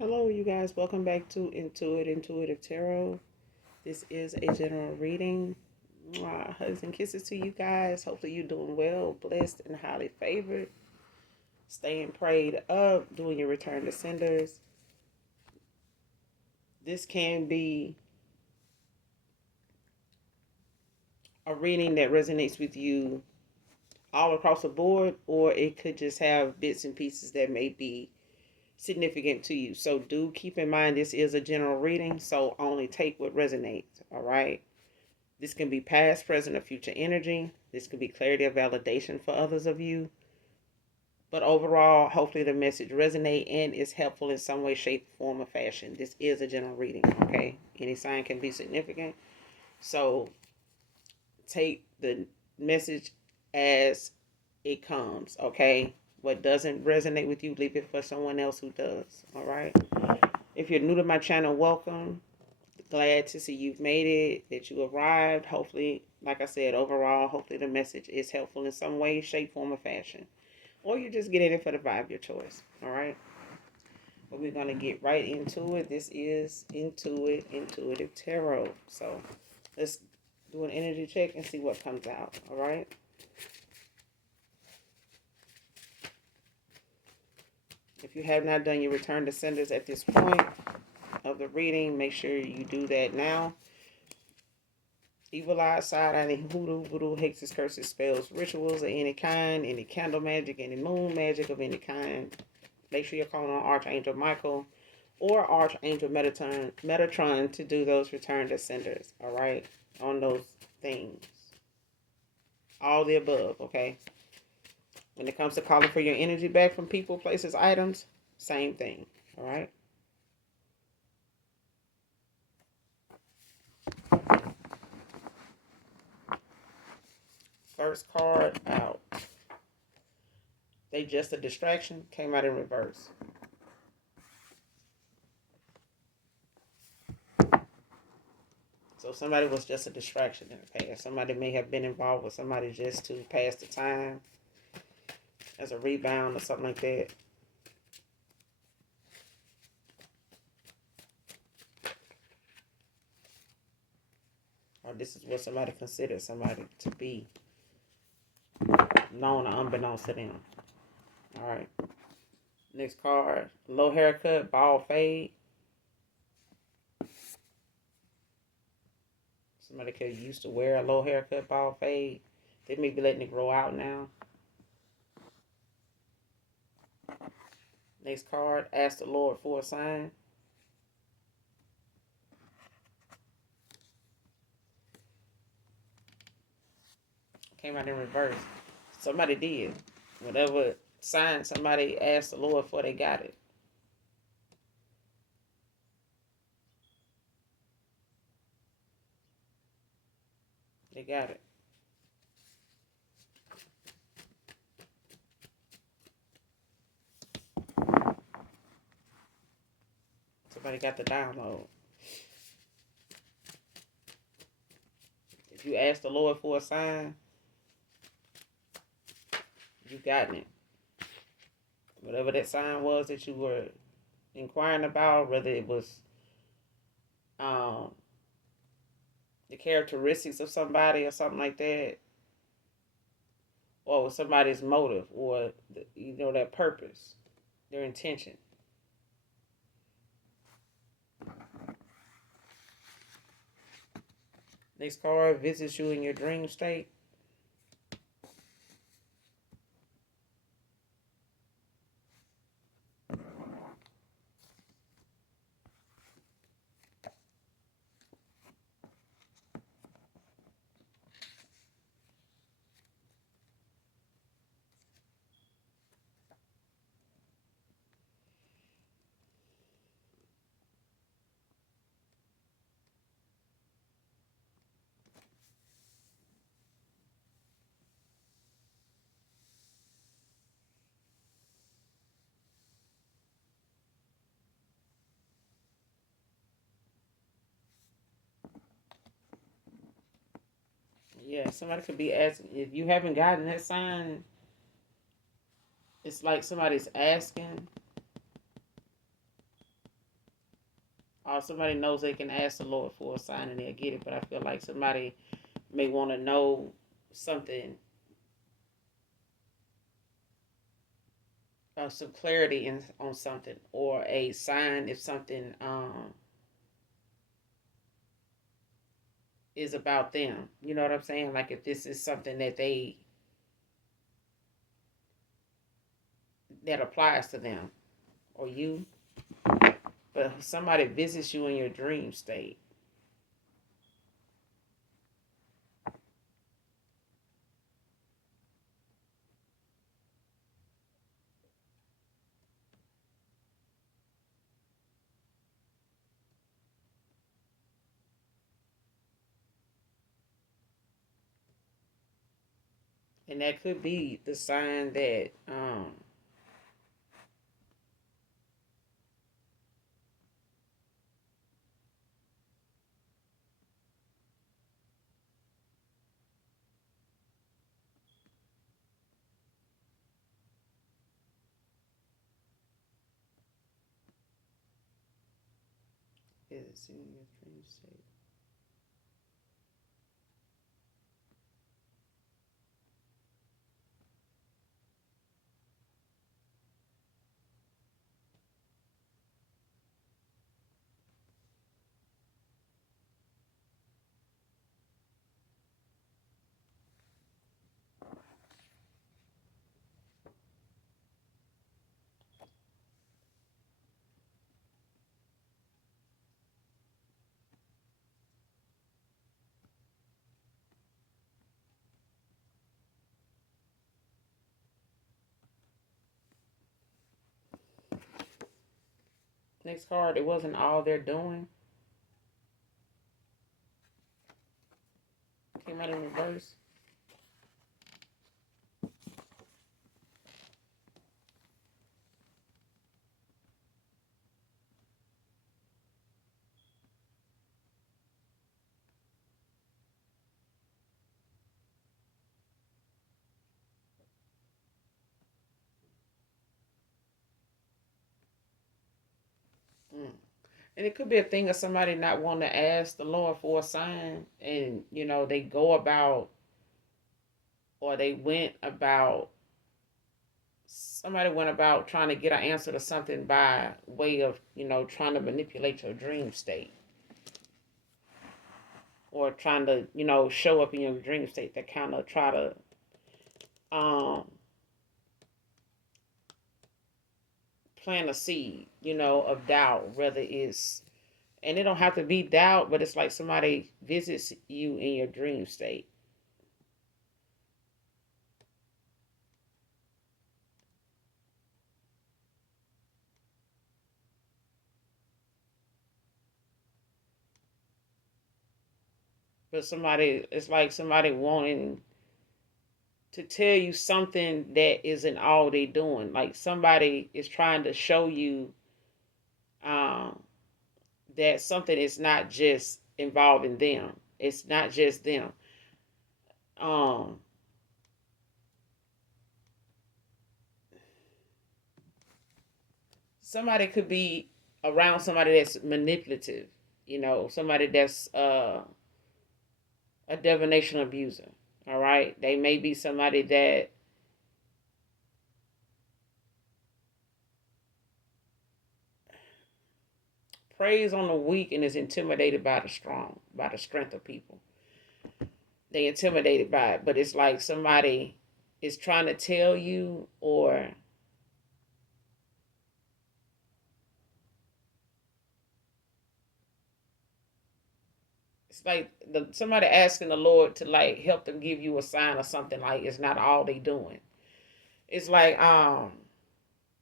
Hello, you guys. Welcome back to Intuitive Tarot. This is a general reading. Mwah. Hugs and kisses to you guys. Hopefully, you're doing well, blessed, and highly favored. Staying prayed up, doing your return to senders. This can be a reading that resonates with you all across the board, or it could just have bits and pieces that may be significant to you. So do keep in mind this is a general reading, so only take what resonates, all right? This can be past, present, or future energy. This can be clarity or validation for others of you. But overall, hopefully the message resonates and is helpful in some way, shape, form, or fashion. This is a general reading, okay? Any sign can be significant. So take the message as it comes, okay? What doesn't resonate with you, leave it for someone else who does, all right? If you're new to my channel, welcome. Glad to see you've made it, that you arrived. Hopefully, like I said, overall, hopefully the message is helpful in some way, shape, form, or fashion. Or you just get in it for the vibe, your choice, all right? But we're going to get right into it. This is Intuitive Tarot. So let's do an energy check and see what comes out, all right? If you have not done your return to senders at this point of the reading, make sure you do that now. Evil eye, side eye, any hoodoo, voodoo, hexes, curses, spells, rituals of any kind, any candle magic, any moon magic of any kind. Make sure you're calling on Archangel Michael or Archangel Metatron to do those return to senders, all right? On those things. All the above, okay? When it comes to calling for your energy back from people, places, items, same thing, all right? First card out. They just a distraction, came out in reverse. So somebody was just a distraction in the past. Somebody may have been involved with somebody just to pass the time as a rebound or something like that. Or this is what somebody considers somebody to be, known or unbeknownst to them. All right. Next card. Low haircut, bald fade. Somebody could used to wear a low haircut, bald fade. They may be letting it grow out now. Next card. Ask the Lord for a sign. Came out in reverse. Somebody did. Whatever sign somebody asked the Lord for, they got it. They got it. Somebody got the download. If you ask the Lord for a sign, you got it. Whatever that sign was that you were inquiring about, whether it was the characteristics of somebody or something like that, or with somebody's motive, or their purpose, their intention. Next card, visits you in your dream state. Yeah, somebody could be asking. If you haven't gotten that sign, it's like somebody's asking somebody knows they can ask the Lord for a sign and they'll get it, but I feel like somebody may want to know something, some clarity on something, or a sign if something is about them. You know what I'm saying? Like if this is something that applies to them or you. But somebody visits you in your dream state. And that could be the sign that is in your dream state. Next card, it wasn't all they're doing. Came out in reverse. Mm. And it could be a thing of somebody not wanting to ask the Lord for a sign, and they go about, or they went about. Somebody went about trying to get an answer to something by way of trying to manipulate your dream state, or trying to show up in your dream state that kind of try to um plant a seed of doubt, whether it's, and it don't have to be doubt, but it's like somebody visits you in your dream state. But somebody, it's like somebody wanting to tell you something that isn't all they doing. Like somebody is trying to show you um, that something is not just involving them. It's not just them. Um, Somebody could be around somebody that's manipulative. Somebody that's a divination abuser. All right, they may be somebody that preys on the weak and is intimidated by the strong, by the strength of people. They intimidated by it, but it's like somebody is trying to tell you, or it's like somebody asking the Lord to like help them give you a sign or something. Like it's not all they doing. It's like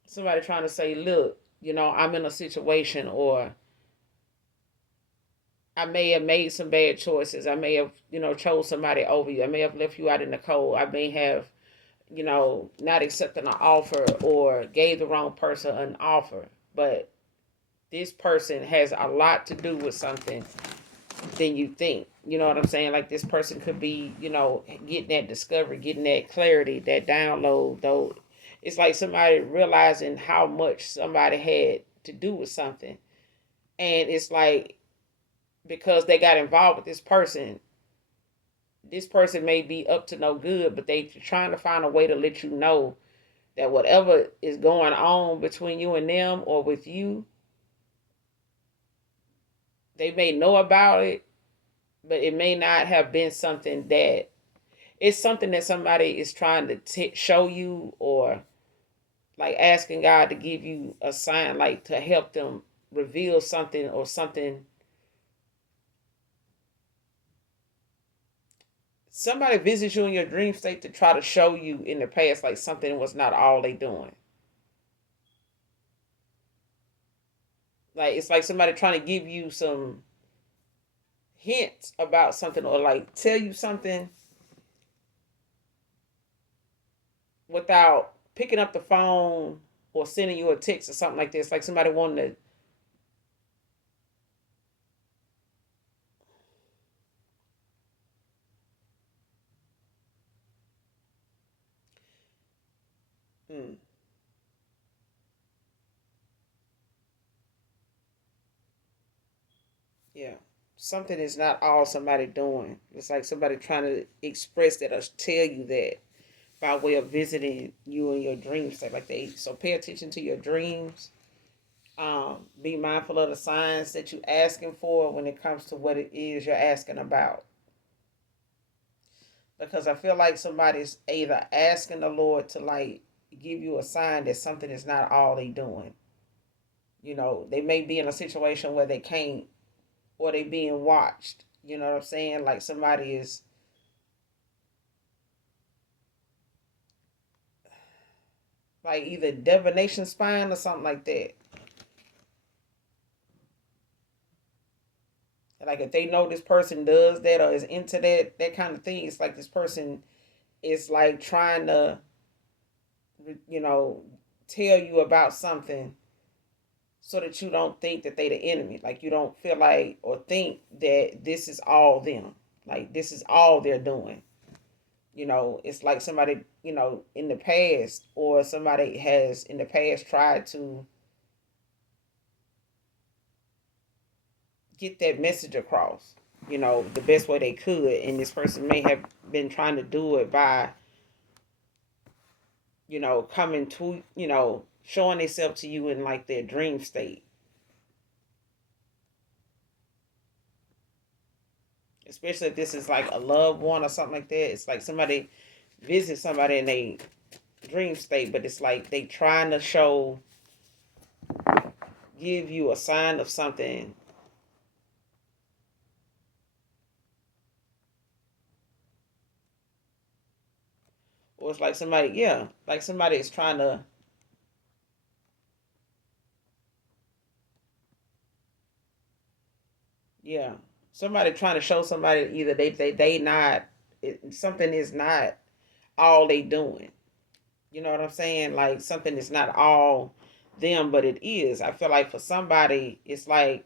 somebody trying to say, look, I'm in a situation, or I may have made some bad choices. I may have, chose somebody over you. I may have left you out in the cold. I may have, not accepted an offer or gave the wrong person an offer. But this person has a lot to do with something than you think. You know what I'm saying? Like this person could be, getting that discovery, getting that clarity, that download. Though it's like somebody realizing how much somebody had to do with something, And it's like, because they got involved with this person may be up to no good, but they trying to find a way to let you know that whatever is going on between you and them or with you, they may know about it, but it may not have been something that, it's something that somebody is trying to show you, or like asking God to give you a sign, like to help them reveal something, or something. Somebody visits you in your dream state to try to show you in the past like something was not all they doing. Like it's like somebody trying to give you some hints about something, or like tell you something without picking up the phone or sending you a text or something like this. Like somebody wanting to. Yeah. Something is not all somebody doing. It's like somebody trying to express that or tell you that by way of visiting you in your dream state. Like they, so pay attention to your dreams. Be mindful of the signs that you're asking for when it comes to what it is you're asking about. Because I feel like somebody's either asking the Lord to like give you a sign that something is not all they doing. You know, they may be in a situation where they can't, or they being watched. You know what I'm saying? Like somebody is like either divination spying or something like that. Like if they know this person does that or is into that kind of thing, it's like this person is like trying to, you know, tell you about something so that you don't think that they the enemy. Like you don't feel like or think that this is all them. Like this is all they're doing. You know, it's like somebody, you know, in the past, or somebody has in the past tried to get that message across, you know, the best way they could. And this person may have been trying to do it by, you know, coming to, you know, showing themselves to you in like their dream state. Especially if this is like a loved one or something like that. It's like somebody visits somebody in a dream state, but it's like they trying to show, give you a sign of something. Or it's like somebody, yeah, like somebody is trying to, yeah, somebody trying to show somebody either they not, something is not all they doing. You know what I'm saying? Like something is not all them, but it is. I feel like for somebody, it's like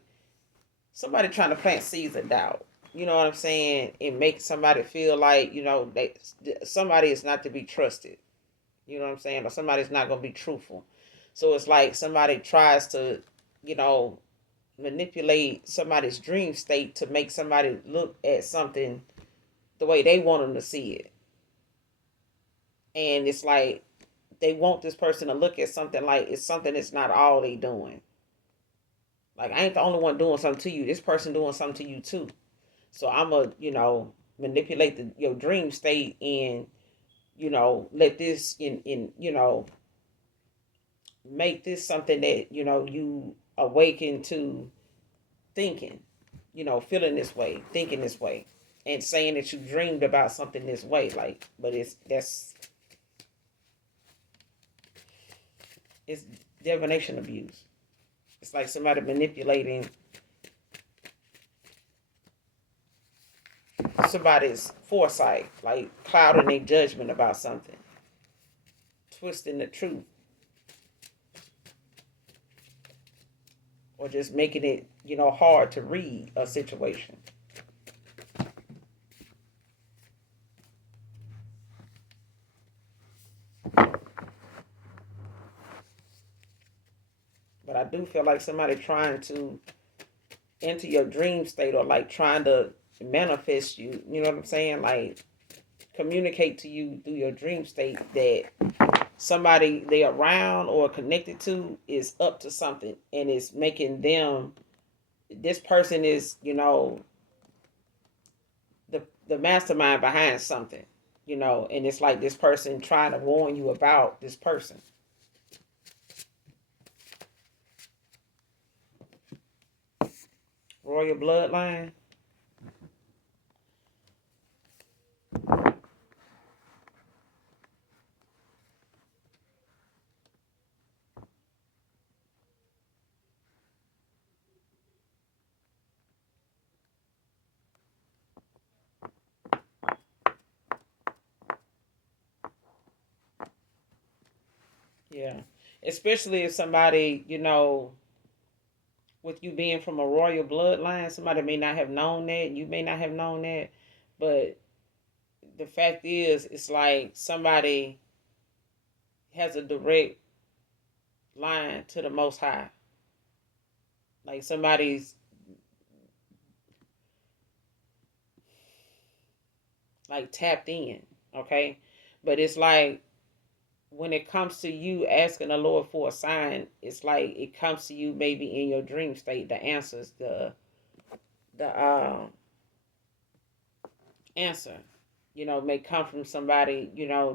somebody trying to plant seeds of doubt. You know what I'm saying? It makes somebody feel like, you know, they, somebody is not to be trusted. You know what I'm saying? Or somebody's not going to be truthful. So it's like somebody tries to, you know, manipulate somebody's dream state to make somebody look at something the way they want them to see it. And it's like they want this person to look at something like it's something that's not all they doing. Like I ain't the only one doing something to you. This person doing something to you too. So I'm a, you know, manipulate your dream state and, you know, let this in, you know, make this something that, you know, you awaken to thinking, you know, feeling this way, thinking this way, and saying that you dreamed about something this way. Like, but it's divination abuse. It's like somebody manipulating somebody's foresight, like clouding their judgment about something, twisting the truth, or just making it, you know, hard to read a situation. But I do feel like somebody trying to into your dream state, or like trying to manifest you. You know what I'm saying? Like communicate to you through your dream state that somebody they around or connected to is up to something, and it's making them, this person is, the mastermind behind something, and it's like this person trying to warn you about this person. Royal bloodline. Yeah. Especially if somebody, with you being from a royal bloodline, somebody may not have known that. You may not have known that. But the fact is, it's like somebody has a direct line to the Most High. Like somebody's like tapped in, okay? But it's like when it comes to you asking the Lord for a sign, it's like it comes to you maybe in your dream state. The answers, the answer, may come from somebody,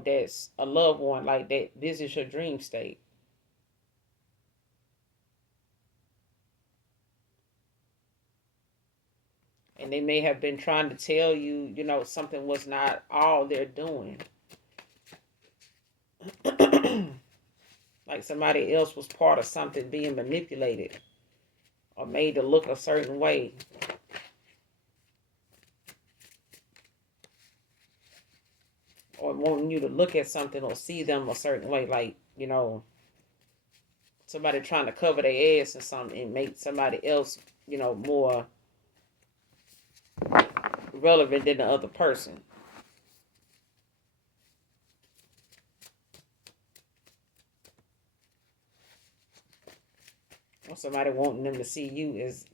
that's a loved one, like that. This is your dream state. And they may have been trying to tell you, something was not all they're doing. Like somebody else was part of something being manipulated or made to look a certain way. Or wanting you to look at something or see them a certain way. Like, somebody trying to cover their ass or something and make somebody else, more relevant than the other person. Or somebody wanting them to see you as,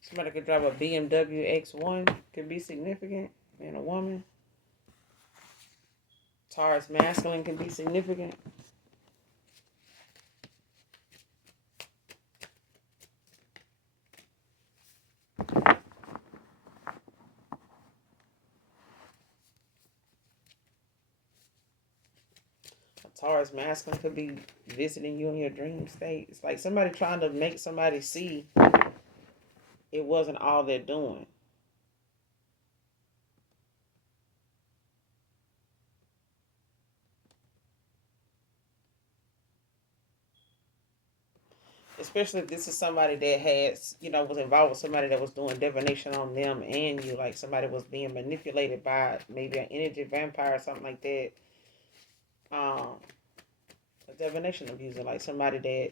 somebody could drive a BMW X1, could be significant in a woman. Taurus masculine can be significant. A Taurus masculine could be visiting you in your dream state. It's like somebody trying to make somebody see it wasn't all they're doing. Especially if this is somebody that has, was involved with somebody that was doing divination on them and you, like somebody was being manipulated by maybe an energy vampire or something like that. A divination abuser, like somebody that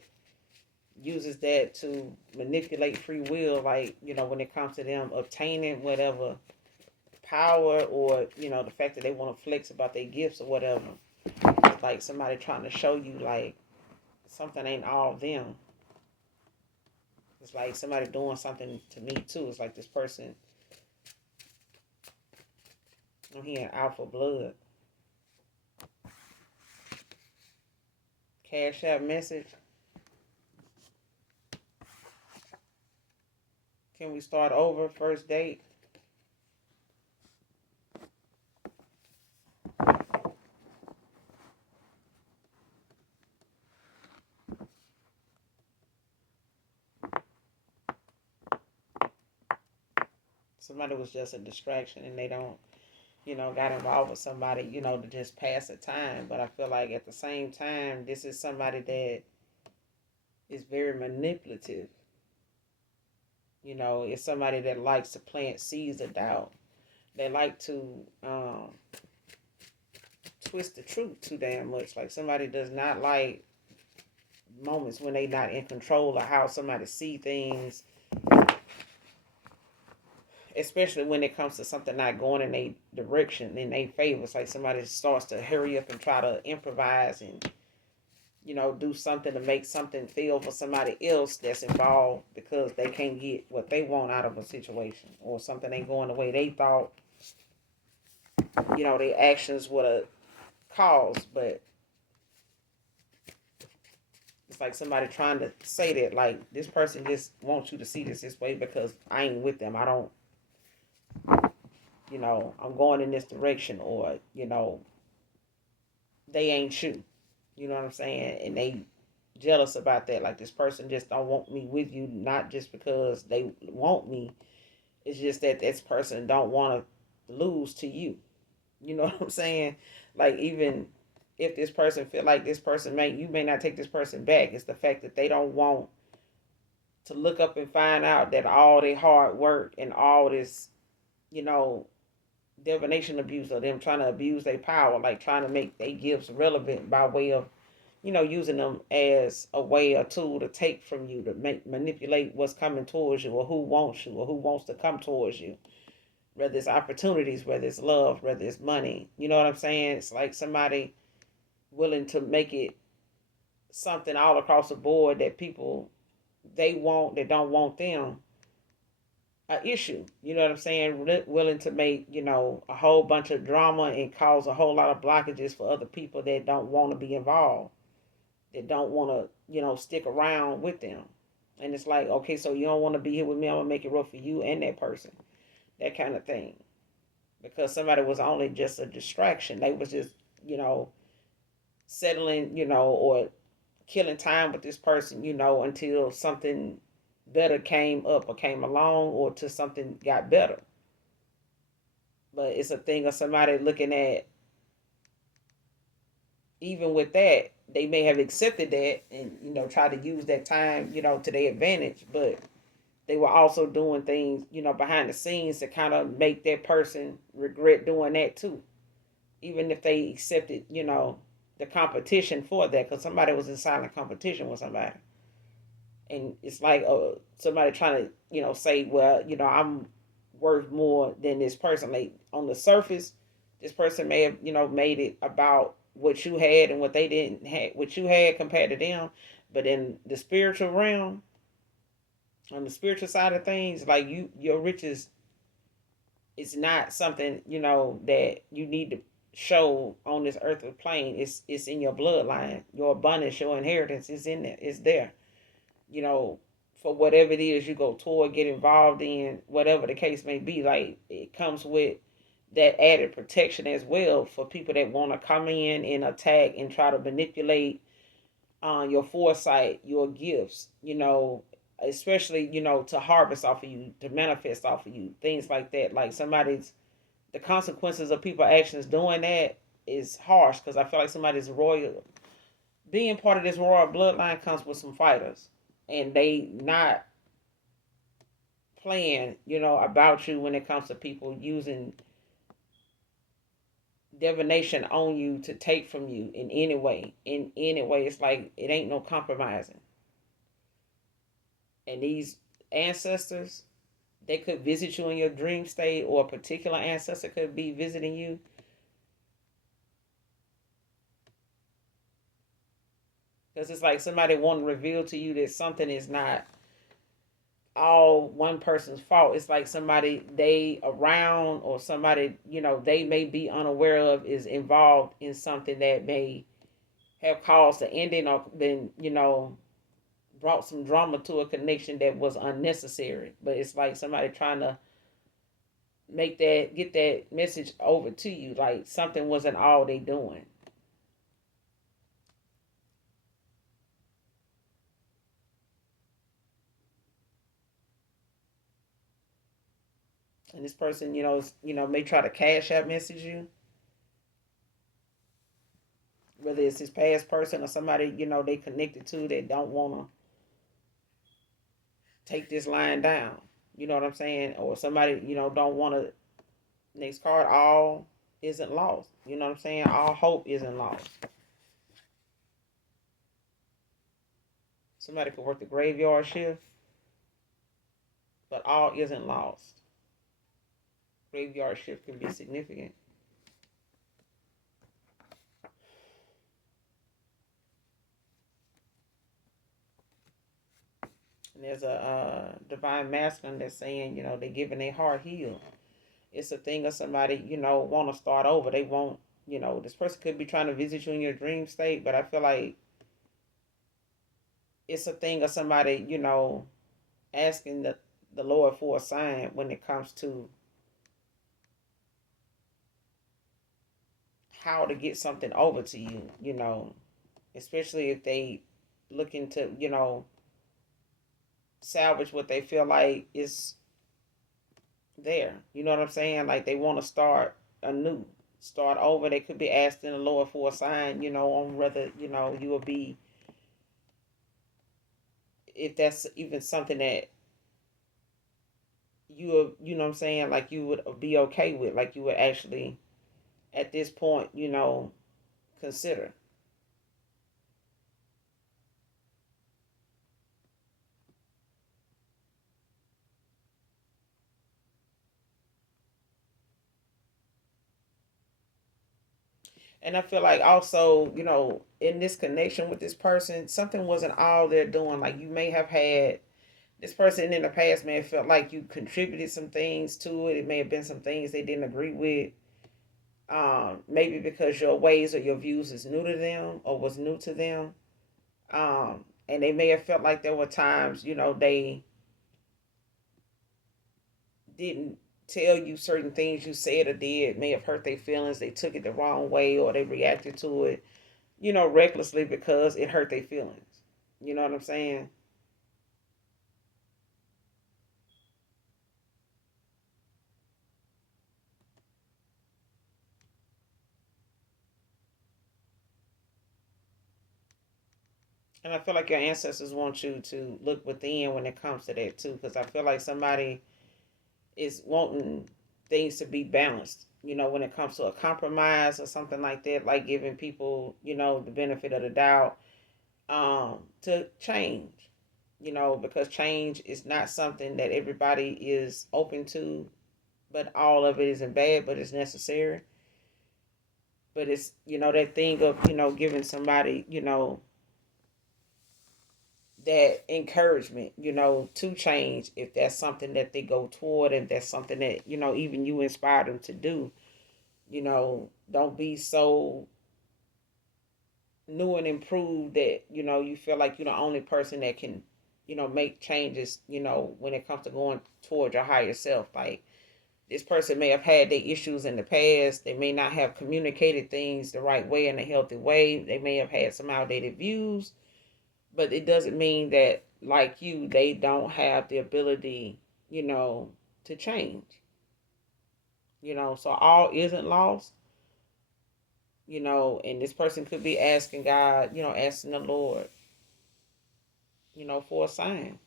uses that to manipulate free will, like, when it comes to them obtaining whatever power or, the fact that they want to flex about their gifts or whatever. It's like somebody trying to show you, like, something ain't all them. It's like somebody doing something to me too. It's like this person, I'm hearing alpha blood. Cash out message. Can we start over? First date. Somebody was just a distraction and they don't, got involved with somebody, to just pass the time. But I feel like at the same time, this is somebody that is very manipulative. It's somebody that likes to plant seeds of doubt. They like to twist the truth too damn much. Like somebody does not like moments when they not in control of how somebody see things, especially when it comes to something not going in a direction in a favor. It's like somebody starts to hurry up and try to improvise and do something to make something feel for somebody else that's involved because they can't get what they want out of a situation or something ain't going the way they thought, their actions would have caused. But it's like somebody trying to say that, like, this person just wants you to see this way because I ain't with them. I don't, I'm going in this direction, or, they ain't you. You know what I'm saying? And they jealous about that. Like, this person just don't want me with you, not just because they want me. It's just that this person don't want to lose to you. You know what I'm saying? Like, even if this person feel like this person you may not take this person back. It's the fact that they don't want to look up and find out that all their hard work and all this, you know, divination abuse, or them trying to abuse their power, like trying to make their gifts relevant by way of, using them as a way, a tool to take from you, to manipulate what's coming towards you, or who wants you, or who wants to come towards you. Whether it's opportunities, whether it's love, whether it's money. You know what I'm saying? It's like somebody willing to make it something all across the board that people they want that don't want them a issue. You know what I'm saying? Willing to make, a whole bunch of drama and cause a whole lot of blockages for other people that don't want to be involved, that don't want to, stick around with them. And it's like, okay, so you don't want to be here with me. I'm going to make it rough for you and that person. That kind of thing. Because somebody was only just a distraction. They was just, settling, or killing time with this person, until something better came up or came along, or till something got better. But it's a thing of somebody looking at, even with that, they may have accepted that and, try to use that time, to their advantage. But they were also doing things, behind the scenes to kind of make that person regret doing that too. Even if they accepted, the competition for that, because somebody was in silent competition with somebody. And it's like somebody trying to, say, well, I'm worth more than this person. Like, on the surface, this person may have, made it about what you had and what they didn't have, what you had compared to them. But in the spiritual realm, on the spiritual side of things, like, your riches is not something, that you need to show on this earthly plane. It's in your bloodline. Your abundance, your inheritance is in there. It's there. You know, for whatever it is you go toward, get involved in, whatever the case may be. Like, it comes with that added protection as well for people that want to come in and attack and try to manipulate your foresight, your gifts, especially, to harvest off of you, to manifest off of you, things like that. Like, the consequences of people actions doing that is harsh, because I feel like somebody's royal, being part of this royal bloodline comes with some fighters, and they not playing, about you when it comes to people using divination on you to take from you in any way. In any way, it's like it ain't no compromising. And these ancestors, they could visit you in your dream state, or a particular ancestor could be visiting you. Because it's like somebody want to reveal to you that something is not all one person's fault. It's like somebody they around, or somebody, they may be unaware of, is involved in something that may have caused the ending, or been, brought some drama to a connection that was unnecessary. But it's like somebody trying to get that message over to you, like something wasn't all they doing. And this person, may try to cash out message you, whether it's his past person or somebody, they connected to, that don't want to take this line down. You know what I'm saying? Or somebody, don't want to. Next card, all isn't lost. You know what I'm saying? All hope isn't lost. Somebody could work the graveyard shift, but all isn't lost. Graveyard shift can be significant. And there's a divine masculine that's saying, they're giving their heart healed. It's a thing of somebody, want to start over. They won't, this person could be trying to visit you in your dream state, but I feel like it's a thing of somebody, asking the Lord for a sign when it comes to how to get something over to you, especially if they looking to, salvage what they feel like is there. You know what I'm saying? Like they want to start anew, start over. They could be asking the Lord for a sign, on whether, you will be, if that's even something that you know what I'm saying, like you would be okay with, like you would actually at this point, consider. And I feel like also, in this connection with this person, something wasn't all they're doing. Like you may have had this person in the past may have felt like you contributed some things to it. It may have been some things they didn't agree with. Maybe because your ways or your views is new to them or was new to them. And they may have felt like there were times, they didn't tell you certain things you said or did may have hurt their feelings. They took it the wrong way or they reacted to it, recklessly because it hurt their feelings. You know what I'm saying? And I feel like your ancestors want you to look within when it comes to that too, because I feel like somebody is wanting things to be balanced. When it comes to a compromise or something like that, like giving people, the benefit of the doubt, to change. Because change is not something that everybody is open to, but all of it isn't bad, but it's necessary. But it's, that thing of, giving somebody, that encouragement, to change if that's something that they go toward, and that's something that, even you inspire them to do. Don't be so new and improved that, you feel like you're the only person that can, make changes, when it comes to going toward your higher self. Like this person may have had their issues in the past. They may not have communicated things the right way in a healthy way. They may have had some outdated views, but it doesn't mean that, like you, they don't have the ability, to change. So all isn't lost. And this person could be asking God, asking the Lord, for a sign,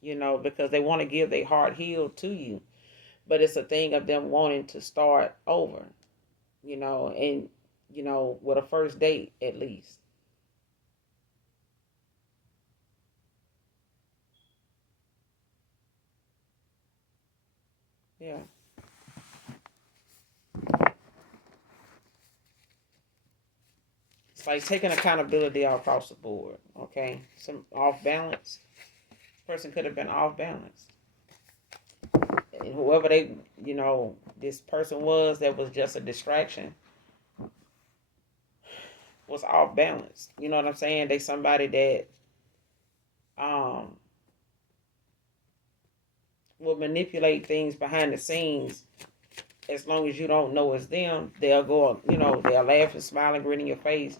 because they want to give their heart healed to you. But it's a thing of them wanting to start over, and, with a first date at least. Yeah. It's like taking accountability all across the board, okay? Some off balance. Person could have been off balance. And whoever this person was that was just a distraction was off balance. You know what I'm saying? They somebody that um will manipulate things behind the scenes. As long as you don't know it's them, they'll go, they'll laugh and smile and grin in your face,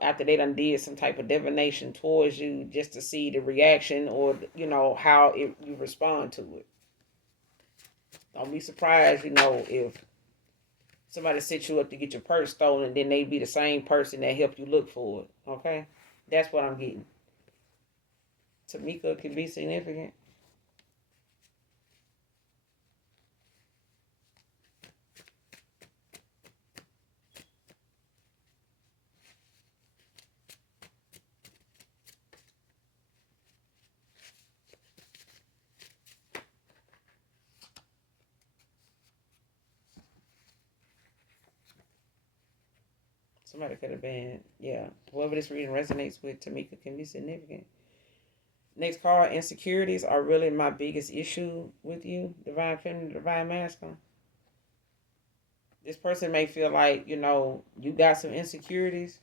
after they done did some type of divination towards you just to see the reaction or, how you respond to it. Don't be surprised, if somebody set you up to get your purse stolen, then they be the same person that helped you look for it. Okay? That's what I'm getting. Tamika can be significant. Somebody could have been, yeah. Whoever this reading resonates with, Tamika, can be significant. Next card, insecurities are really my biggest issue with you, divine feminine, divine masculine. This person may feel like, you got some insecurities.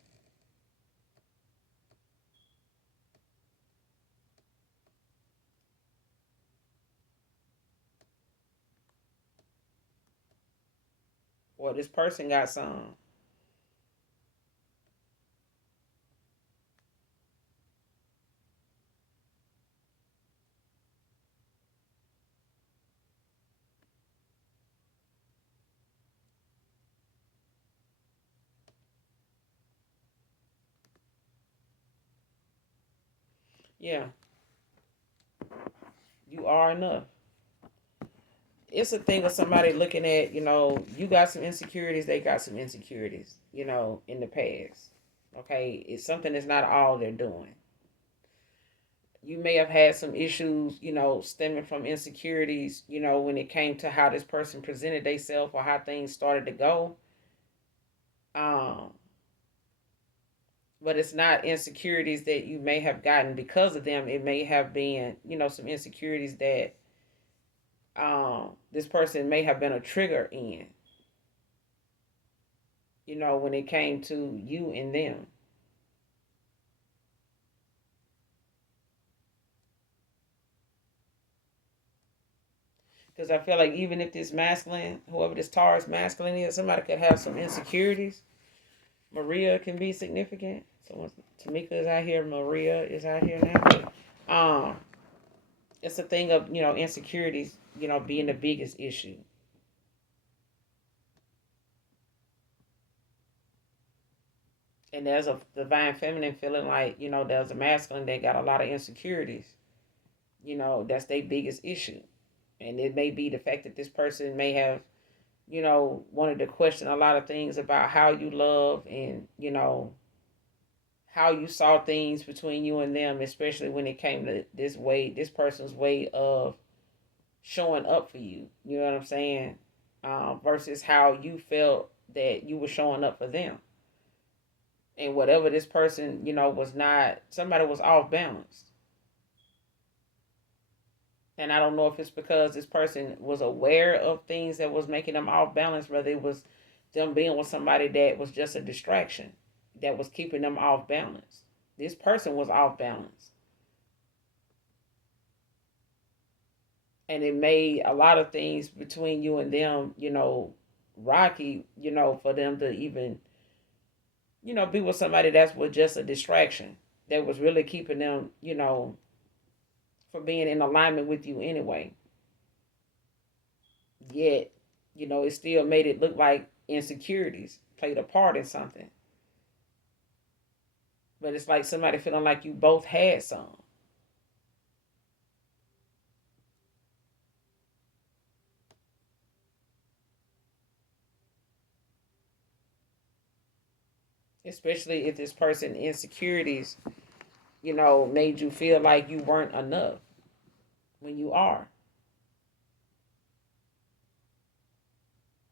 Or this person got some. Yeah, you are enough. It's a thing of somebody looking at, you got some insecurities, they got some insecurities, in the past. Okay, it's something that's not all they're doing. You may have had some issues, stemming from insecurities, when it came to how this person presented themselves or how things started to go. Um, but it's not insecurities that you may have gotten because of them. It may have been, some insecurities that this person may have been a trigger in, when it came to you and them. Because I feel like even if this masculine, whoever this Taurus masculine is, somebody could have some insecurities. Maria can be significant. So once Tamika is out here, Maria is out here now. Um, it's a thing of, insecurities, being the biggest issue. And there's a divine feminine feeling like, there's a masculine that got a lot of insecurities. That's their biggest issue. And it may be the fact that this person may have, wanted to question a lot of things about how you love and, how you saw things between you and them, especially when it came to this person's way of showing up for you. You know what I'm saying? Versus how you felt that you were showing up for them. And whatever this person, was not, somebody was off balance. And I don't know if it's because this person was aware of things that was making them off balance, whether it was them being with somebody that was just a distraction that was keeping them off balance. This person was off balance. And it made a lot of things between you and them, rocky, for them to even, be with somebody that was just a distraction that was really keeping them, for being in alignment with you anyway. Yet, it still made it look like insecurities played a part in something. But it's like somebody feeling like you both had some. Especially if this person insecurities, made you feel like you weren't enough when you are.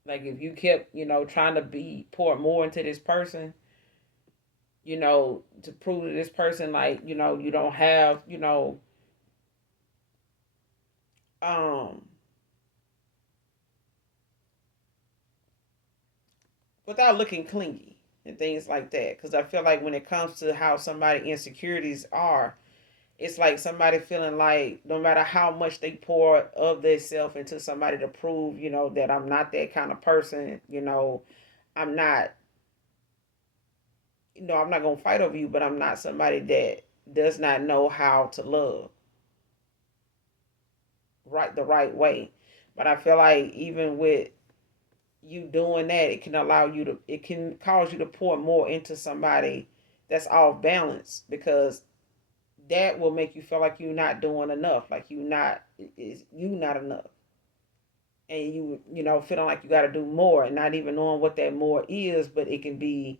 Like if you kept, trying to be pour more into this person, to prove to this person like, you don't have, um without looking clingy and things like that. Because I feel like when it comes to how somebody insecurities are, it's like somebody feeling like no matter how much they pour of themselves into somebody to prove, that I'm not that kind of person, I'm not, I'm not gonna fight over you, but I'm not somebody that does not know how to love the right way. But I feel like even with you doing that, it can cause you to pour more into somebody that's off balance, because that will make you feel like you're not doing enough, like you not enough, and feeling like you got to do more and not even knowing what that more is. But it can be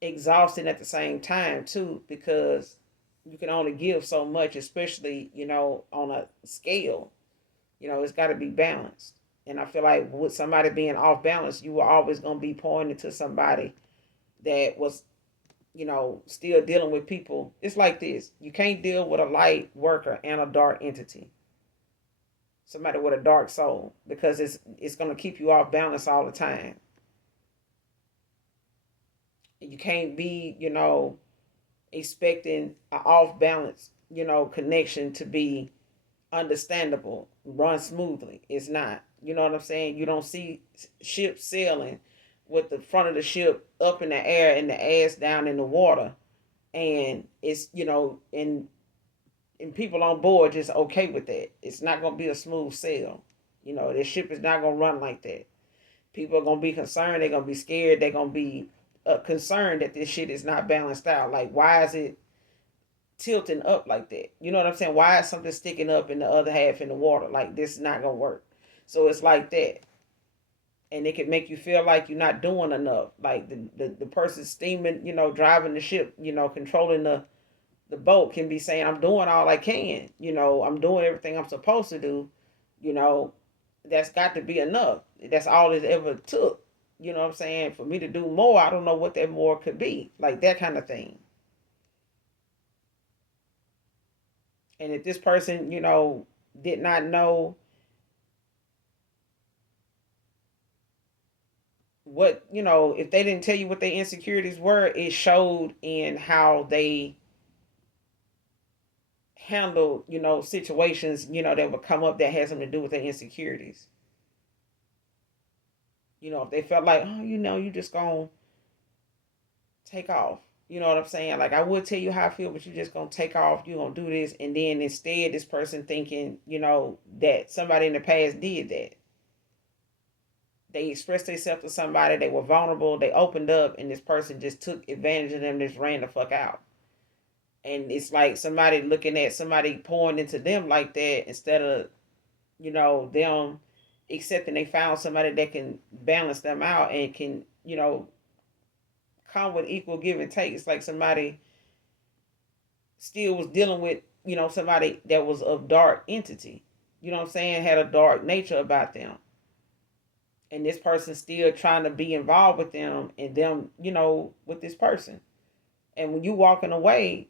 exhausting at the same time too, because you can only give so much, especially on a scale. It's got to be balanced. And I feel like with somebody being off balance, you are always going to be pouring into somebody that was, still dealing with people. It's like this. You can't deal with a light worker and a dark entity. Somebody with a dark soul, because it's gonna keep you off balance all the time. You can't be, expecting an off balance, connection to be understandable, run smoothly. It's not. You know what I'm saying? You don't see ships sailing with the front of the ship up in the air and the ass down in the water, and it's, and people on board just okay with that. It's not gonna be a smooth sail. The ship is not gonna run like that. People are gonna be concerned. They're gonna be scared. They're gonna be concerned that this shit is not balanced out. Like, why is it tilting up like that? You know what I'm saying? Why is something sticking up in the other half in the water? Like, this is not gonna work. So it's like that. And it can make you feel like you're not doing enough. Like the person steaming, driving the ship, controlling the boat can be saying, I'm doing all I can. I'm doing everything I'm supposed to do. You know, that's got to be enough. That's all it ever took. You know what I'm saying? For me to do more, I don't know what that more could be. Like that kind of thing. And if this person, did not know what, if they didn't tell you what their insecurities were, it showed in how they handled, situations, that would come up that has something to do with their insecurities. If they felt like, oh, you just gonna take off. You know what I'm saying? Like, I would tell you how I feel, but you just gonna take off. You gonna do this, and then instead, this person thinking, that somebody in the past did that. They expressed themselves to somebody. They were vulnerable. They opened up, and this person just took advantage of them. Just ran the fuck out. And it's like somebody looking at somebody pouring into them like that instead of, them accepting they found somebody that can balance them out and can, come with equal give and take. It's like somebody still was dealing with, somebody that was of dark entity. You know what I'm saying? Had a dark nature about them. And this person still trying to be involved with them and them, with this person. And when you walking away,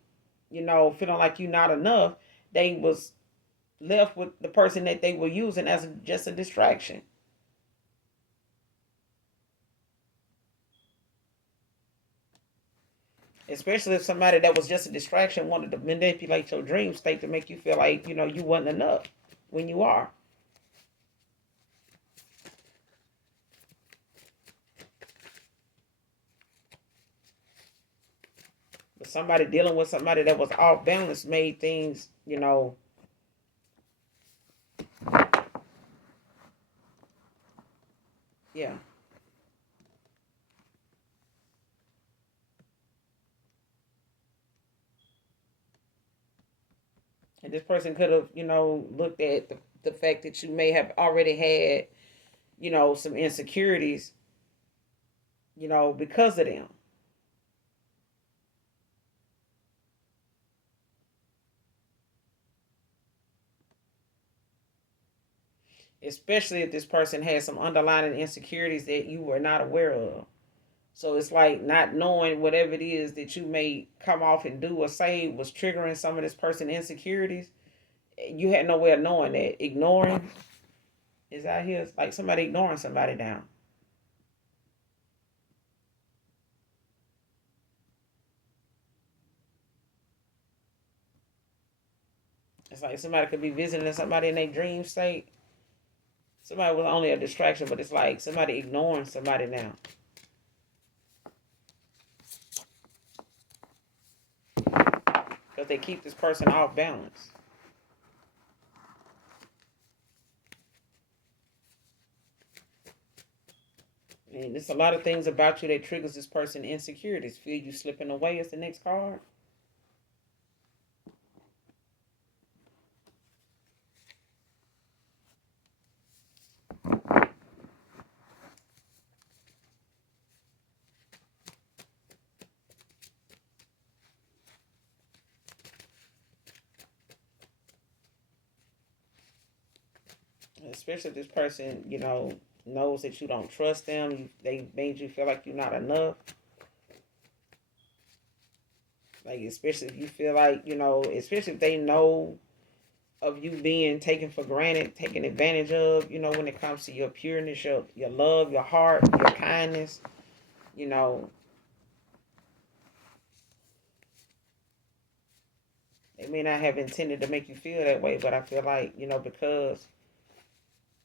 feeling like you're not enough, they was left with the person that they were using as just a distraction. Especially if somebody that was just a distraction wanted to manipulate your dream state to make you feel like, you wasn't enough when you are. But somebody dealing with somebody that was off balance made things, yeah. And this person could have, looked at the fact that you may have already had, some insecurities, because of them. Especially if this person has some underlying insecurities that you were not aware of. So it's like not knowing whatever it is that you may come off and do or say was triggering some of this person's insecurities. You had no way of knowing that. Ignoring is out here like somebody ignoring somebody down. It's like somebody could be visiting somebody in their dream state. Somebody was only a distraction, but it's like somebody ignoring somebody now. Because they keep this person off balance. And there's a lot of things about you that triggers this person insecurities. Feel you slipping away is the next card. Especially if this person, knows that you don't trust them. They made you feel like you're not enough. Like, especially if you feel like, especially if they know of you being taken for granted, taken advantage of, when it comes to your pureness, your love, your heart, your kindness, you know, they may not have intended to make you feel that way, but I feel like, because,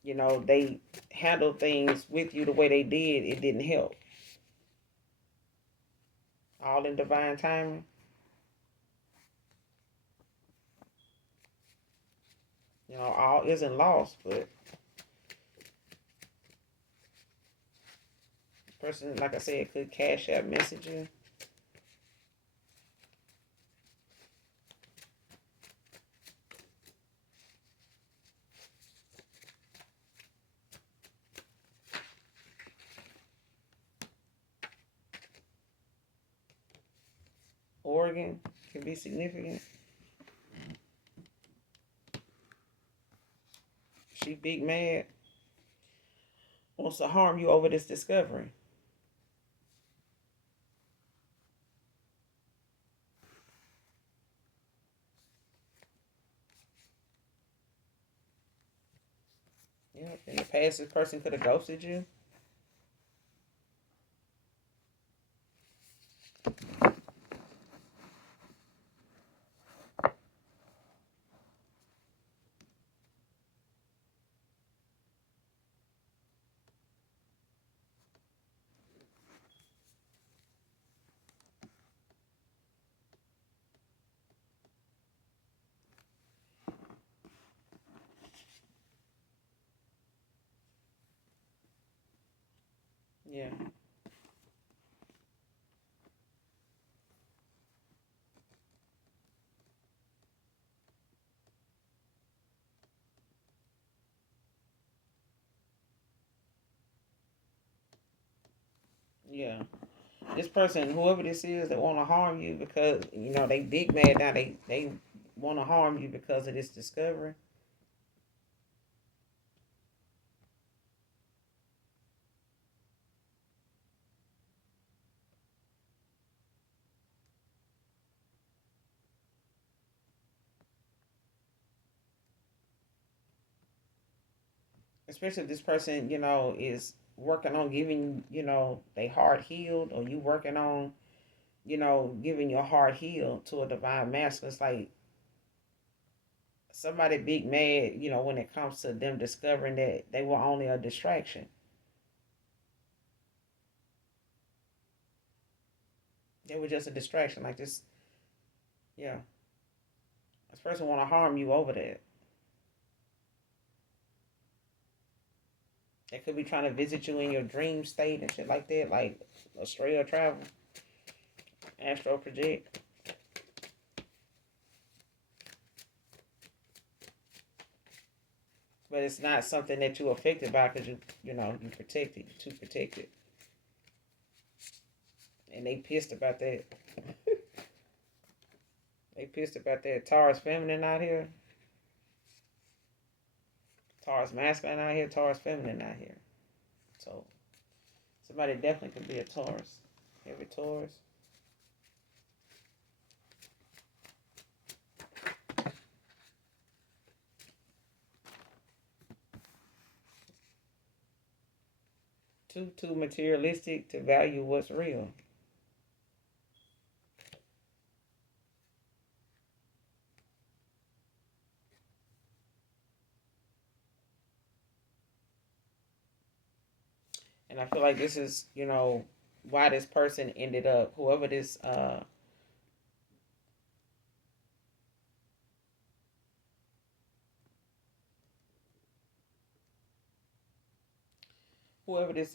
they handled things with you the way they did, it didn't help. All in divine timing. All isn't lost, but the person, like I said, could cash out messaging. Organ can be significant. She big mad. Wants to harm you over this discovery. Yeah, in the past, this person could have ghosted you. Yeah. Yeah. This person, whoever this is, that want to harm you because they big mad now. They want to harm you because of this discovery. Especially if this person, is working on giving, they heart healed, or you working on, giving your heart healed to a divine master. It's like somebody big mad, when it comes to them discovering that they were only a distraction. They were just a distraction. Like this, yeah. This person want to harm you over that. They could be trying to visit you in your dream state and shit like that, like astral travel, astral project. But it's not something that you're affected by because you protected, you too protected. And they pissed about that. They pissed about that. Taurus feminine out here. Taurus masculine out here. Taurus feminine out here. So somebody definitely could be a Taurus. Heavy Taurus. Too materialistic to value what's real. And I feel like this is, why this person ended up, whoever this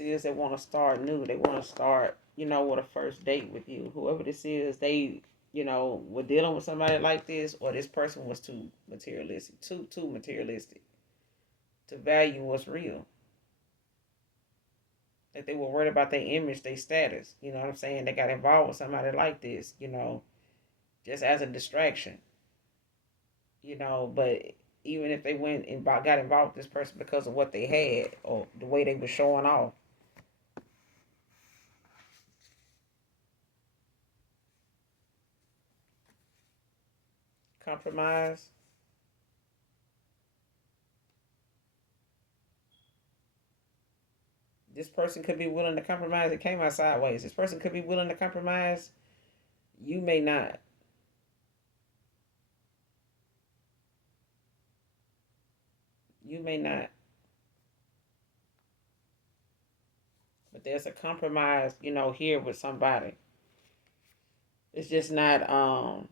is that want to start new, they want to start, with a first date with you. Whoever this is, they, were dealing with somebody like this, or this person was too materialistic, too materialistic to value what's real. That they were worried about their image, their status. You know what I'm saying? They got involved with somebody like this, just as a distraction. But even if they went and got involved with this person because of what they had or the way they were showing off, compromise. This person could be willing to compromise. It came out sideways. This person could be willing to compromise. You may not. You may not. But there's a compromise, here with somebody. It's just not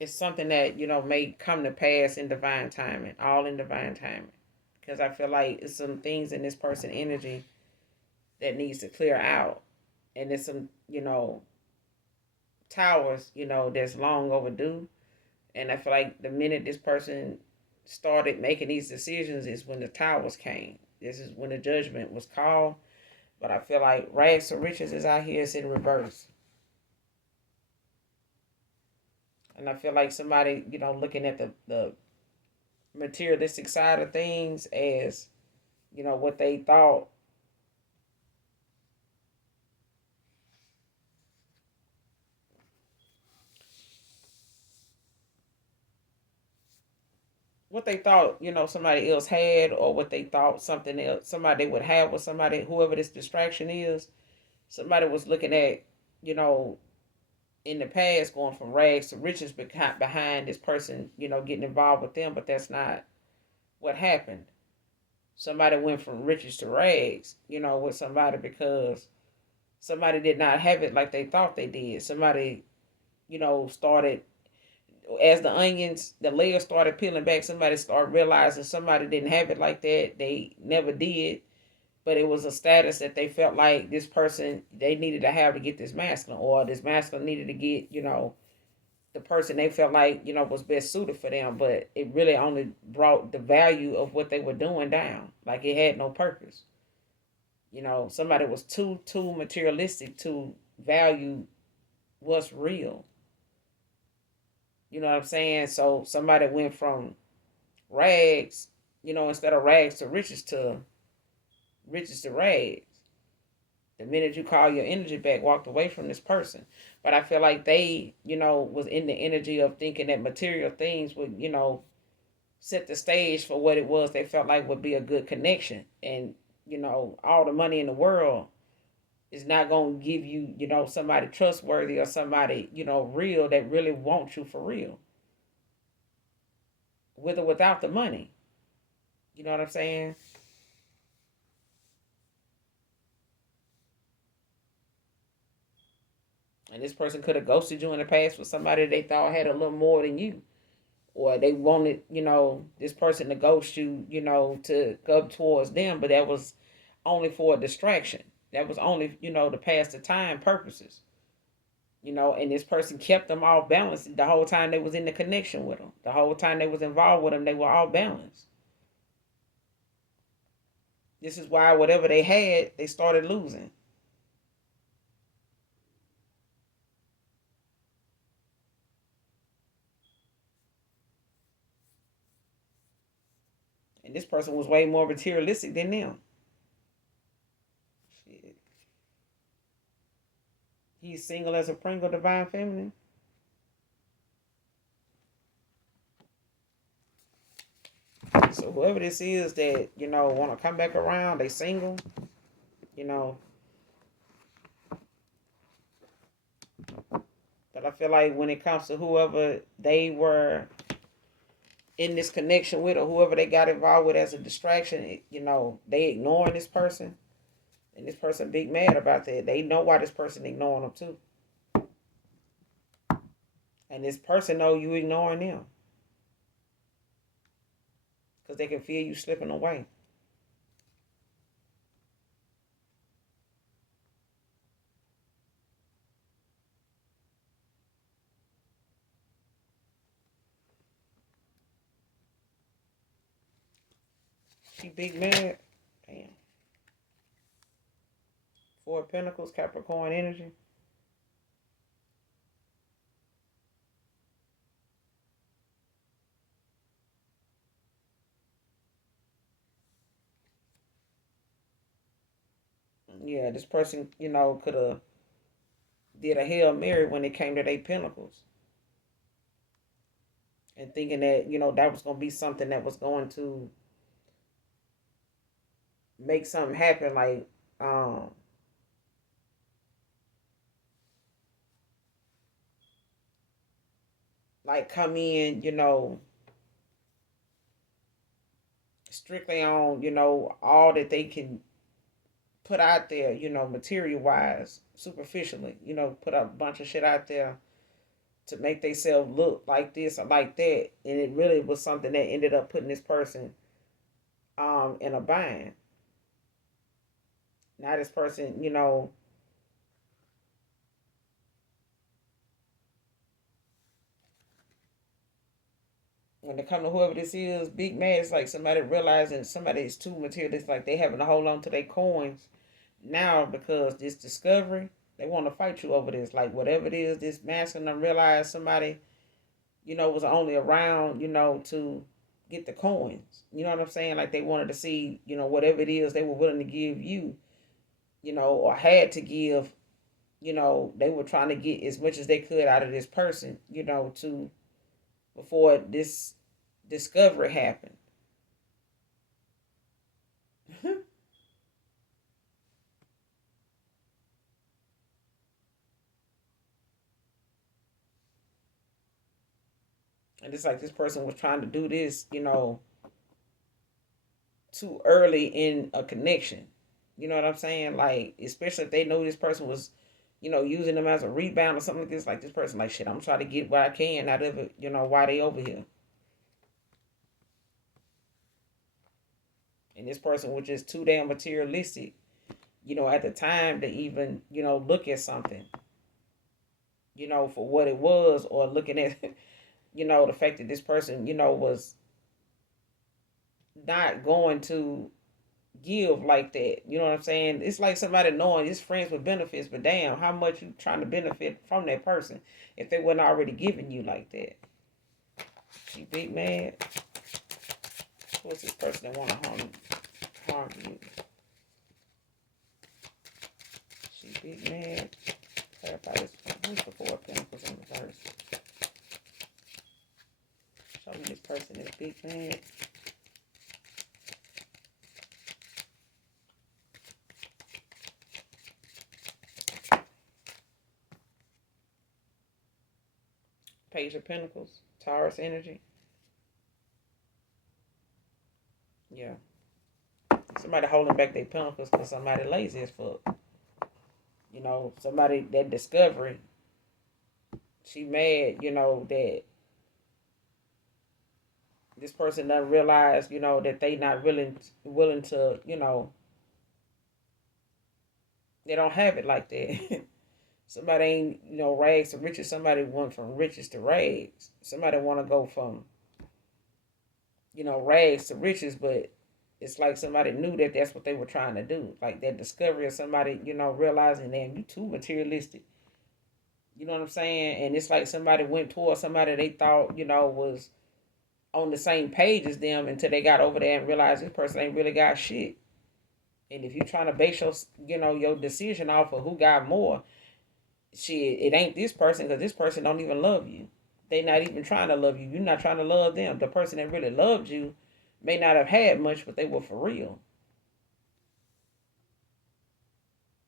it's something that, may come to pass in divine timing, all in divine timing. Because I feel like it's some things in this person energy that needs to clear out. And there's some, towers, that's long overdue. And I feel like the minute this person started making these decisions is when the towers came. This is when the judgment was called. But I feel like rags to riches is out here, it's in reverse. And I feel like somebody, looking at the materialistic side of things as, what they thought somebody else had, or what they thought something else somebody would have with somebody, whoever this distraction is. Somebody was looking at, in the past, going from rags to riches behind this person, getting involved with them, but that's not what happened. Somebody went from riches to rags, with somebody because somebody did not have it like they thought they did. Somebody, started, as the layers started peeling back, somebody started realizing somebody didn't have it like that. They never did. But it was a status that they felt like this person, they needed to have to get this masculine, or this masculine needed to get, the person they felt like, was best suited for them. But it really only brought the value of what they were doing down. Like it had no purpose. Somebody was too materialistic to value what's real. You know what I'm saying? So somebody went from rags, instead of rags to riches to rags. The minute you call your energy back, walked away from this person. But I feel like they, was in the energy of thinking that material things would, set the stage for what it was they felt like would be a good connection. And, all the money in the world is not going to give you, somebody trustworthy or somebody, real that really wants you for real. With or without the money. You know what I'm saying? And this person could have ghosted you in the past with somebody they thought had a little more than you. Or they wanted, this person to ghost you, to go towards them, but that was only for a distraction. That was only, to pass the time purposes. And this person kept them all balanced the whole time they was in the connection with them. The whole time they was involved with them, they were all balanced. This is why whatever they had, they started losing. And this person was way more materialistic than them. Shit. He's single as a Pringle divine feminine. So whoever this is that, want to come back around, they single, you know. But I feel like when it comes to whoever they were in this connection with, or whoever they got involved with as a distraction, they ignoring this person. And this person big mad about that. They know why this person ignoring them too. And this person know you ignoring them. Because they can feel you slipping away. She big mad. Damn. Four of Pentacles, Capricorn energy. Yeah, this person, could have did a Hail Mary when it came to their Pentacles. and thinking that, you know, that was going to be something that was going to make something happen, like come in, you know, strictly on, you know, all that they can put out there, you know, material wise, superficially, you know, put a bunch of shit out there to make themselves look like this or like that, and it really was something that ended up putting this person in a bind. Now this person, you know, when it come to whoever this is, big man, it's like somebody realizing somebody is too materialistic, like they having to hold on to their coins now because this discovery, they want to fight you over this. Like whatever it is, this masculine realize somebody, you know, was only around, you know, to get the coins. You know what I'm saying? Like they wanted to see, you know, whatever it is they were willing to give you, you know, or had to give, you know, they were trying to get as much as they could out of this person, you know, to before this discovery happened. And it's like this person was trying to do this, you know, too early in a connection. You know what I'm saying? Like, especially if they know this person was, you know, using them as a rebound or something like this. Like this person, like shit, I'm trying to get what I can out of it. You know, why they over here? And this person was just too damn materialistic. You know, at the time to even, you know, look at something, you know, for what it was, or looking at, you know, the fact that this person, you know, was not going to give like that. You know what I'm saying? It's like somebody knowing his friends with benefits, but damn, how much you trying to benefit from that person if they weren't already giving you like that? She big mad. Who's this person that want to harm you? She big mad. Clarify this. Who's the Four of Pentacles in reverse? Show me this person is big mad. Page of Pentacles. Taurus energy. Yeah. Somebody holding back their pentacles because somebody lazy as fuck. You know, somebody that discovery. She mad, you know, that this person doesn't realize, you know, that they not willing to, you know, they don't have it like that. Somebody ain't, you know, rags to riches. Somebody went from riches to rags. Somebody want to go from, you know, rags to riches, but it's like somebody knew that that's what they were trying to do. Like that discovery of somebody, you know, realizing, damn, you too materialistic. You know what I'm saying? And it's like somebody went towards somebody they thought, you know, was on the same page as them until they got over there and realized this person ain't really got shit. And if you're trying to base your, you know, your decision off of who got more, shit, it ain't this person because this person don't even love you. They not even trying to love you. You're not trying to love them. The person that really loved you may not have had much, but they were for real.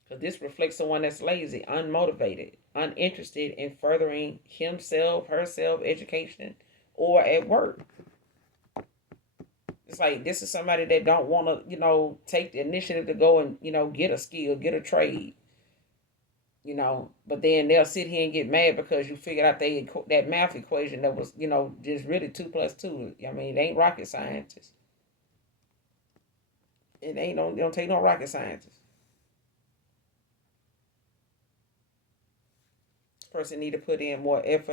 Because this reflects someone that's lazy, unmotivated, uninterested in furthering himself, herself, education, or at work. It's like this is somebody that don't want to, you know, take the initiative to go and, you know, get a skill, get a trade, you know. But then they'll sit here and get mad because you figured out that math equation that was, you know, just really 2 plus 2. I mean, they ain't rocket scientists. It ain't no, they don't take no rocket scientists. This person need to put in more effort